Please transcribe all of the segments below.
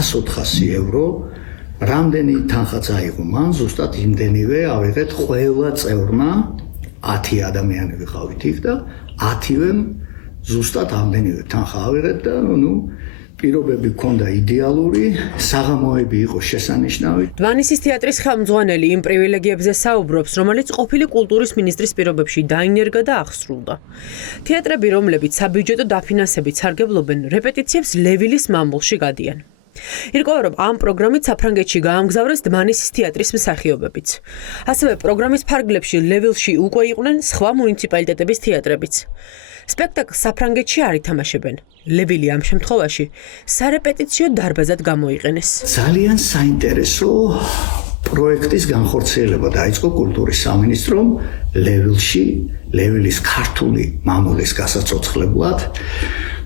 100-400 ევრო. რამდენი თანხაც აიღო მან, ზუსტად იმდენივე ავიღეთ ყველა წევრმა, 10 ადამიანი ვიყავით იქ და 10-ვემ ზუსტად ამდენივე თანხა ავიღეთ და პირობები ჰქონდა იდეალური, საღამოები იყო შესანიშნავი. დმანისის თეატრის ხელმძღვანელი იმ პრივილეგიებზე საუბრობს, რომელიც ყოფილი კულტურის მინისტრის პირობებში დაინერგა და აღსრულდა. თეატრები, რომლებიც საბიუჯეტო დაფინანსებით სარგებლობენ, რეპეტიციებს ლევილის მამულში გადიან. ირკვევა, რომ ამ პროგრამით საფრანგეთში გაამგზავრეს დმანისის თეატრის მსახიობებიც. ასევე პროგრამის ფარგლებში ლევილში უკვე იყვნენ სხვა მუნიციპალიტეტების თეატრებიც. სპექტაკლს საფრანგეთში არ ითამაშებენ. ლევილი ამ შემთხვევაში სარეპეტიციო დარბაზად გამოიყენეს. ძალიან საინტერესო პროექტის განხორციელება დაიწყო კულტურის სამინისტრომ ლევილში, ლევილის ქართული მამულის გასაცოცხლებლად,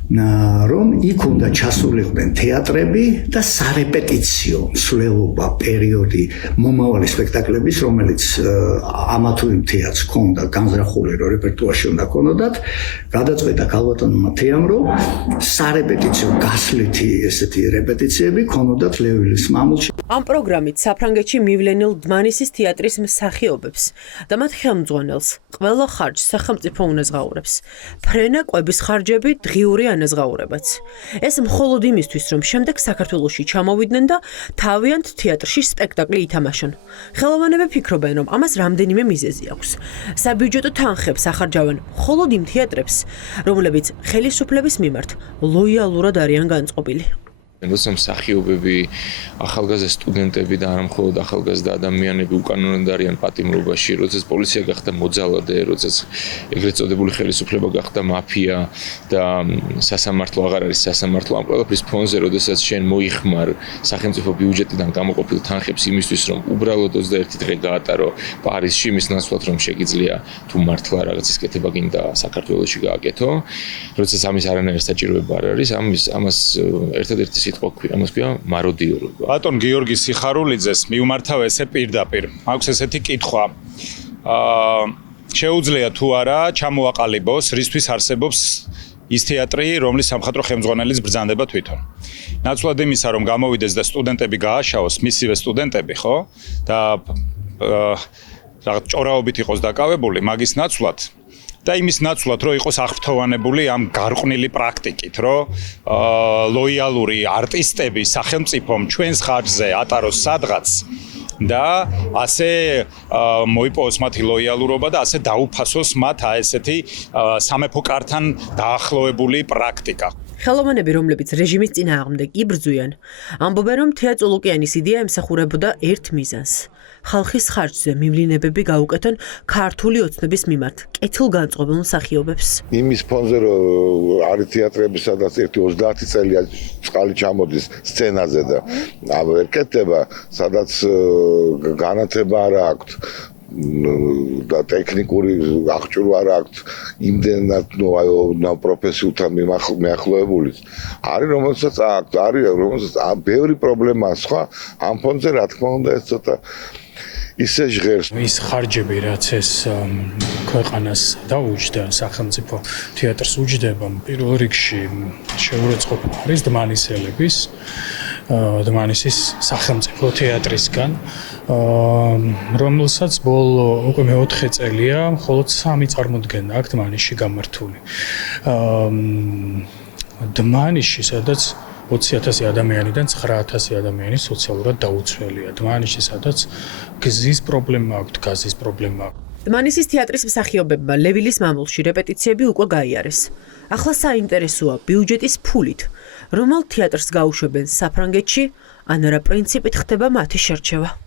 რომ იქ უნდა ჩასულიყვნენ თეატრები და სარეპეტიციო მსვლელობა პერიოდი მომავალი სპექტაკლების, რომელიც ამა თუ იმ თეატრს ჰქონდა განზრახული, რომ რეპერტუარში უნდა ქონოდათ, გადაწყვეტა ქალბატონმა თეამ, რომ სარეპეტიციო გასვლითი ესეთი რეპეტიციები ქონოდათ ლევილის მამულში. ამ პროგრამით საფრანგეთში მივლენილ დმანისის თეატრის მსახიობებს და მათ ხელმძღვანელს ყველა ხარჯს სახელმწიფო უნაზღაურებს. ფრენა კვების ხარჯები დღიური ანაზღაურებაც. ეს მხოლოდ იმისთვის, რომ შემდეგ საქართველოში ჩამოვიდნენ და თავიანთ თეატრში სპექტაკლი ითამაშონ. ხელოვანები ფიქრობენ, რომ ამას რამდენიმე მიზეზი აქვს. საბიუჯეტო თანხებს ახარჯავენ მხოლოდ იმ თეატრებს, რომლებიც ხელისუფლების მიმართ ლოიალურად არიან განწყობილი. როცა მსახიობები, ახალგაზრდა სტუდენტები და არა მხოლოდ ახალგაზრდა ადამიანები უკანონოდ არიან პატიმრობაში, როცა პოლიცია გახდა მოძალადე, როცა ეგრეთ წოდებული ხელისუფლება გახდა მაფია და სასამართლო აღარ არის სასამართლო, ამ ყველაფრის ფონზე, როდესაც შენ მოიხმარ სახელმწიფო ბიუჯეტიდან გამოყოფილ თანხებს იმისთვის, რომ უბრალოდ 21 დღე გაატარო პარიზში, იმის ნაცვლად, რომ შეგიძლია თუ მართლა რაღაცის კეთება გინდა საქართველოში გააკეთო, როდესაც ამის არანაირი საჭიროება არ არის, ამას ერთადერთი ამას ქვია მაროდიორობა. ბატონ გიორგი სიხარულიძეს მიუმართავ ესე პირდაპირ. აქვს ესეთი კითხვა. შეუძლია თუ არა ჩამოაყალიბოს, რისთვის არსებობს ის თეატრი, რომლის სამხატვრო ხელმძღვანელიც ბრძანდება თვითონ. ნაცვლად იმისა, რომ გამოვიდეს და სტუდენტები გააშაოს, მისივე სტუდენტები, ხო? და რაღაც ჭორაობით იყოს დაკავებული, მაგის ნაცვლად და იმის ნაცვლად, რომ იყოს აღფრთოვანებული ამ გარყვნილი პრაქტიკით, რომ ლოიალური არტისტები სახელმწიფომ ჩვენს ხარჯზე ატაროს სადღაც და ასე მოიპოვოს მათი ლოიალურობა და ასე დაუფასოს მათ ესეთი სამეფო კართან დაახლოებული პრაქტიკა. ხელოვანები, რომლებიც რეჟიმის წინააღმდეგ იბრძვიან, ამბობენ, რომ თეატრო ლუკიანის იდეა ემსახურებოდა ერთ მიზანს. ხალხის ხარჯზე მივლინებები გაუკეთონ ქართული ოცნების მიმართ კეთილგანწყობილ მსახიობებს. იმის ფონზე, რომ არის თეატრები, სადაც 30 წელია წყალი ჩამოდის სცენაზე და ვერ კეთდება, სადაც განათება არ აქვს და ტექნიკური აღჭურვა არ აქვს იმდენად პროფესიულთან მიახლოებული. არის რომელსაც აქვს, არის რომელსაც ბევრი პრობლემაა სხვა, ამ ფონზე რა თქმა უნდა ეს ცოტა ისე ჟღერს. ის ხარჯები, რაც ეს ქვეყანას დაუჯდა, სახელმწიფო თეატრს უჯდება, პირველ რიგში შეურაცხყოფა არის დმანისელების, დმანისის სახელმწიფო თეატრისგან, რომელსაც ბოლო უკვე მე-4 წელია მხოლოდ 3 წარმოდგენა აქვს დმანისში გამართული. დმანისში, სადაც 20,000 ადამიანიდან 9,000 ადამიანი სოციალურად დაუცველია. დმანისში, სადაც გზის პრობლემა აქვს, გაზის პრობლემა აქვს. დმანისის თეატრის მსახიობებმა ლევილის მამულში რეპეტიციები უკვე გაიარეს. ახლა საინტერესოა ბიუჯეტის ფულით, რომელ თეატრს გაუშვებენ საფრანგეთში, ან რა პრინციპით ხდება მათი შერჩევა.